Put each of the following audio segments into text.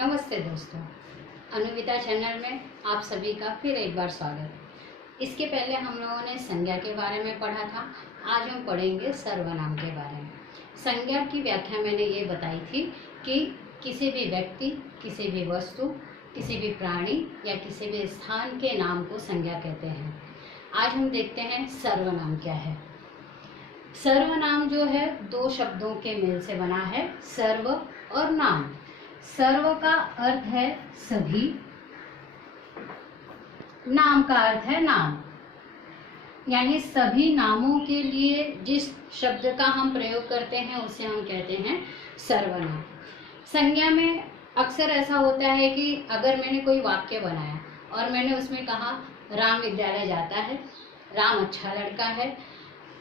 नमस्ते दोस्तों, अनुविता चैनल में आप सभी का फिर एक बार स्वागत। इसके पहले हम लोगों ने संज्ञा के बारे में पढ़ा था। आज हम पढ़ेंगे सर्वनाम के बारे में। संज्ञा की व्याख्या मैंने ये बताई थी कि किसी भी व्यक्ति, किसी भी वस्तु, किसी भी प्राणी या किसी भी स्थान के नाम को संज्ञा कहते हैं। आज हम देखते हैं सर्वनाम क्या है। सर्वनाम जो है दो शब्दों के मेल से बना है, सर्व और नाम। सर्व का अर्थ है सभी, नाम का अर्थ है नाम, यानी सभी नामों के लिए जिस शब्द का हम प्रयोग करते हैं उसे हम कहते हैं सर्वनाम। संज्ञा में अक्सर ऐसा होता है कि अगर मैंने कोई वाक्य बनाया और मैंने उसमें कहा राम विद्यालय जाता है, राम अच्छा लड़का है,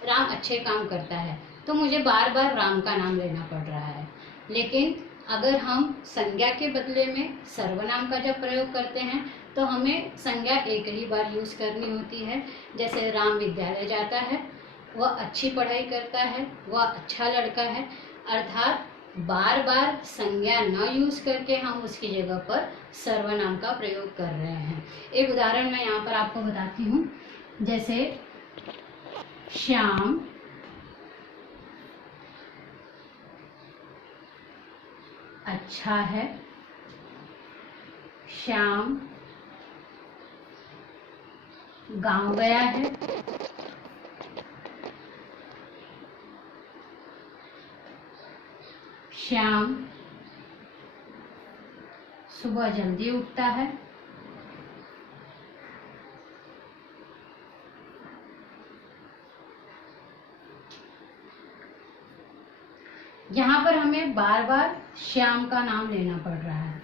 राम अच्छे काम करता है, तो मुझे बार बार राम का नाम लेना पड़ रहा है। लेकिन अगर हम संज्ञा के बदले में सर्वनाम का जब प्रयोग करते हैं तो हमें संज्ञा एक ही बार यूज़ करनी होती है। जैसे राम विद्यालय जाता है, वह अच्छी पढ़ाई करता है, वह अच्छा लड़का है, अर्थात बार बार संज्ञा न यूज़ करके हम उसकी जगह पर सर्वनाम का प्रयोग कर रहे हैं। एक उदाहरण मैं यहाँ पर आपको बताती हूँ। जैसे श्याम अच्छा है, श्याम गांव गया है, श्याम सुबह जल्दी उठता है, यहाँ पर हमें बार बार श्याम का नाम लेना पड़ रहा है।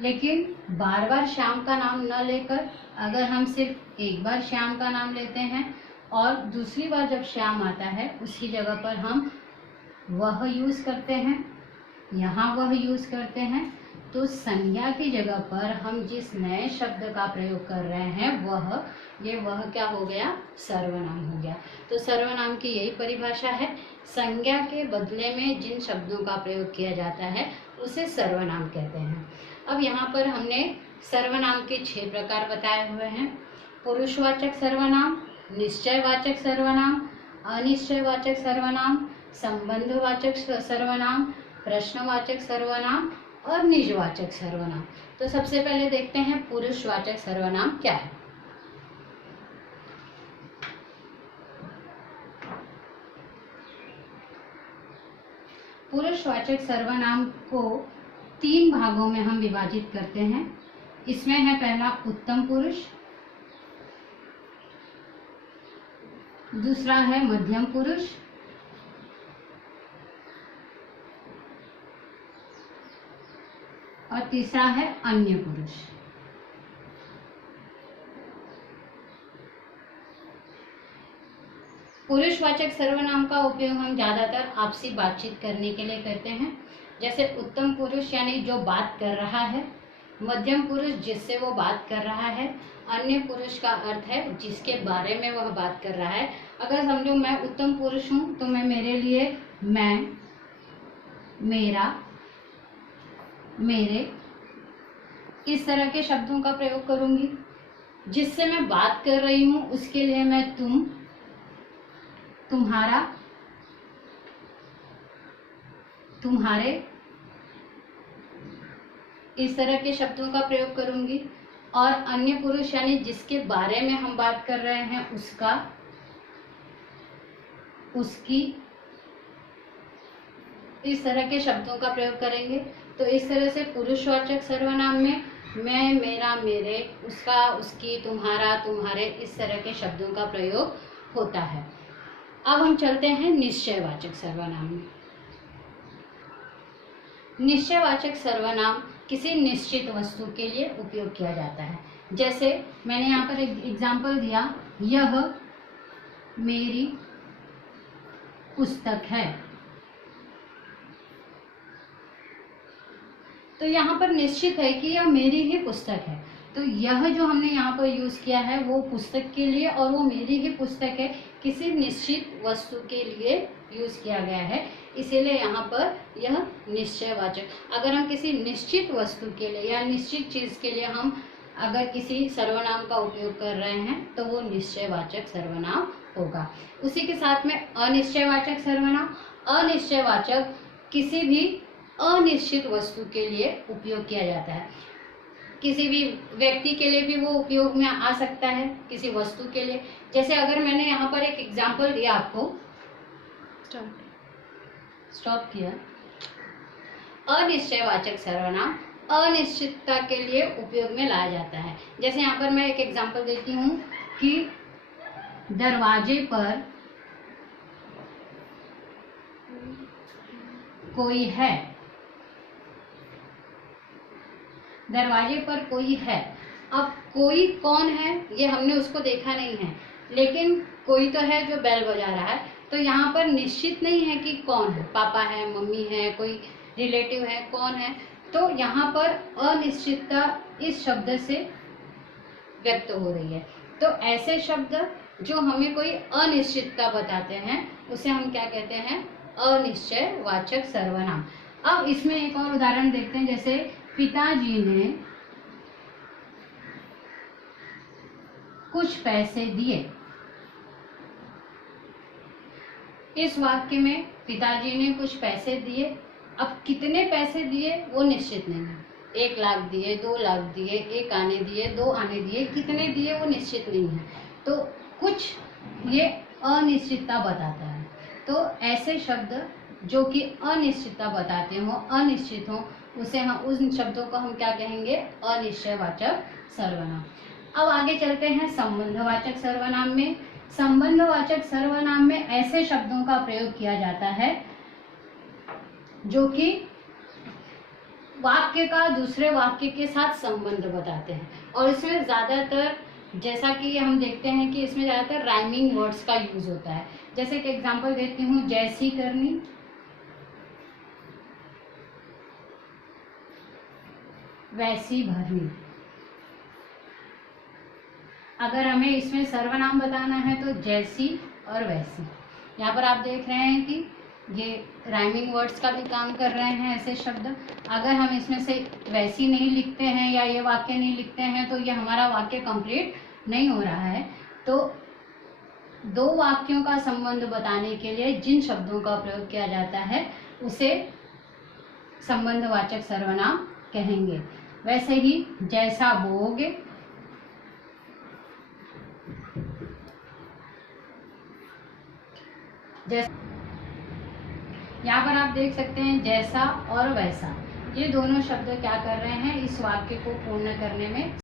लेकिन बार बार श्याम का नाम न लेकर अगर हम सिर्फ एक बार श्याम का नाम लेते हैं और दूसरी बार जब श्याम आता है उसकी जगह पर हम वह यूज़ करते हैं, यहाँ वह यूज़ करते हैं, तो संज्ञा की जगह पर हम जिस नए शब्द का प्रयोग कर रहे हैं वह क्या हो गया, सर्वनाम हो गया। तो सर्वनाम की यही परिभाषा है। संज्ञा के बदले में जिन शब्दों का प्रयोग किया जाता है उसे सर्वनाम कहते हैं। अब यहाँ पर हमने सर्वनाम के 6 प्रकार बताए हुए हैं। पुरुषवाचक सर्वनाम, निश्चयवाचक सर्वनाम, अनिश्चयवाचक सर्वनाम, संबंधवाचक सर्वनाम, प्रश्नवाचक सर्वनाम और निजवाचक सर्वनाम। तो सबसे पहले देखते हैं पुरुषवाचक सर्वनाम क्या है। पुरुषवाचक सर्वनाम को 3 भागों में हम विभाजित करते हैं। इसमें है पहला उत्तम पुरुष, दूसरा है मध्यम पुरुष, और तीसरा है अन्य पुरुष। पुरुषवाचक सर्वनाम का उपयोग हम ज्यादातर आपसी बातचीत करने के लिए करते हैं। जैसे उत्तम पुरुष यानी जो बात कर रहा है, मध्यम पुरुष जिससे वो बात कर रहा है, अन्य पुरुष का अर्थ है जिसके बारे में वह बात कर रहा है। अगर समझो मैं उत्तम पुरुष हूँ तो मैं मेरे लिए मैं, मेरा, मेरे इस तरह के शब्दों का प्रयोग करूंगी। जिससे मैं बात कर रही हूँ उसके लिए मैं तुम, तुम्हारा, तुम्हारे इस तरह के शब्दों का प्रयोग करूंगी। और अन्य पुरुष यानी जिसके बारे में हम बात कर रहे हैं उसका, उसकी इस तरह के शब्दों का प्रयोग करेंगे। तो इस तरह से पुरुषवाचक सर्वनाम में मैं, मेरा, मेरे, उसका, उसकी, तुम्हारा, तुम्हारे इस तरह के शब्दों का प्रयोग होता है। अब हम चलते हैं निश्चयवाचक सर्वनाम में। निश्चयवाचक सर्वनाम किसी निश्चित वस्तु के लिए उपयोग किया जाता है। जैसे मैंने यहाँ पर एक एग्जाम्पल दिया, यह मेरी पुस्तक है। तो यहाँ पर निश्चित है कि यह मेरी ही पुस्तक है। तो यह जो हमने यहाँ पर यूज़ किया है वो पुस्तक के लिए और वो मेरी ही पुस्तक है, किसी निश्चित वस्तु के लिए यूज किया गया है, इसीलिए यहाँ पर यह निश्चयवाचक। अगर हम किसी निश्चित वस्तु के लिए या निश्चित चीज के लिए हम अगर किसी सर्वनाम का उपयोग कर रहे हैं तो वो निश्चयवाचक सर्वनाम होगा। उसी के साथ में अनिश्चयवाचक सर्वनाम। अनिश्चयवाचक किसी भी अनिश्चित वस्तु के लिए उपयोग किया जाता है। किसी भी व्यक्ति के लिए भी वो उपयोग में आ सकता है, किसी वस्तु के लिए। जैसे अगर मैंने यहाँ पर एक एग्जाम्पल दिया आपको, स्टॉप किया। अनिश्चयवाचक सर्वनाम अनिश्चितता के लिए उपयोग में लाया जाता है। जैसे यहाँ पर मैं एक एग्जाम्पल देती हूँ कि दरवाजे पर कोई है। दरवाजे पर कोई है। अब कोई कौन है ये हमने उसको देखा नहीं है, लेकिन कोई तो है जो बेल बजा रहा है। तो यहाँ पर निश्चित नहीं है कि कौन है, पापा है, मम्मी है, कोई रिलेटिव है, कौन है। तो यहाँ पर अनिश्चितता इस शब्द से व्यक्त हो रही है। तो ऐसे शब्द जो हमें कोई अनिश्चितता बताते हैं उसे हम क्या कहते हैं, अनिश्चयवाचक सर्वनाम। अब इसमें एक और उदाहरण देखते हैं। जैसे पिताजी ने कुछ पैसे दिए। इस वाक्य में पिताजी ने कुछ पैसे दिए। अब कितने पैसे दिए वो निश्चित नहीं है। 1 लाख दिए, 2 लाख दिए, 1 आने दिए, 2 आने दिए, कितने दिए वो निश्चित नहीं है। तो कुछ ये अनिश्चितता बताता है। तो ऐसे शब्द जो कि अनिश्चितता बताते हो, अनिश्चित हो, उसे हम उन शब्दों को हम क्या कहेंगे, अनिश्चयवाचक सर्वनाम। अब आगे चलते हैं संबंधवाचक सर्वनाम में। संबंधवाचक सर्वनाम में ऐसे शब्दों का प्रयोग किया जाता है जो कि वाक्य का दूसरे वाक्य के साथ संबंध बताते हैं। और इसमें ज्यादातर, जैसा कि हम देखते हैं कि इसमें ज्यादातर राइमिंग वर्ड्स का यूज होता है। जैसे कि एग्जांपल देती हूँ, जैसी करनी, वैसी भरनी। अगर हमें इसमें सर्वनाम बताना है तो जैसी और वैसी। यहाँ पर आप देख रहे हैं कि ये राइमिंग वर्ड्स का भी काम कर रहे हैं ऐसे शब्द। अगर हम इसमें से वैसी नहीं लिखते हैं या ये वाक्य नहीं लिखते हैं तो ये हमारा वाक्य कंप्लीट नहीं हो रहा है। तो 2 वाक्यों का संबंध बताने के लिए जिन शब्दों का प्रयोग किया जाता है उसे संबंधवाचक सर्वनाम कहेंगे। वैसे ही जैसा बोओगे, यहाँ पर आप देख सकते हैं जैसा और वैसा, ये दोनों शब्द क्या कर रहे हैं, इस वाक्य को पूर्ण करने में